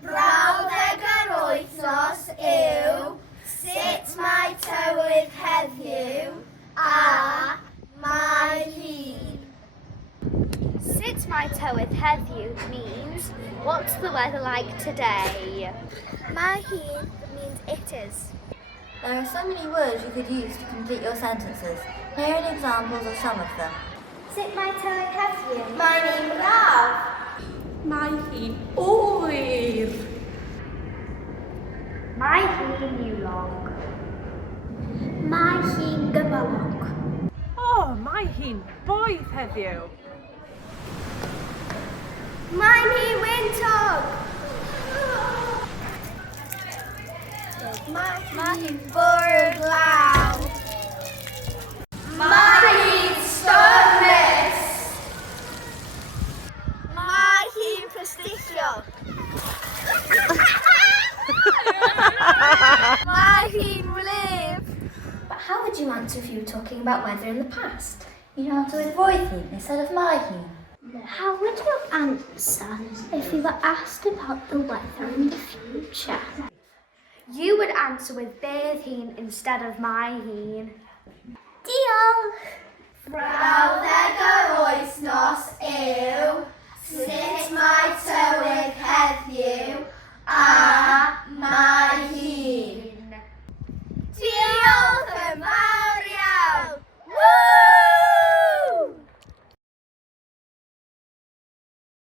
Brawddeg yr wythnos yw sut mae tywydd heddiw a mae hi. Sut mae tywydd heddiw means what's the weather like today? Mae hi means it is. There are so many words you could use to complete your sentences. Here are examples of some of them. Sut mae tywydd heddiw? Mae hi'n braf. Mae hi'n oer. Mae hi'n niwlog. Mae hi'n gymylog. Mae hi'n boeth heddiw. Mae'n hi wyntog. Mae hi'n bwrw glaw. Mae hi'n stormus. Mae hi'n prystillo. Mae hi'n wlyb. But how would you answer if you were talking about weather in the past? You answer with Wythnos instead of my he. How would you answer if you were asked about the weather in the future? You would answer with bydd hi'n instead of my hi'n. Diolch! Brawddeg yr wythnos yw sut mae tywydd heddiw a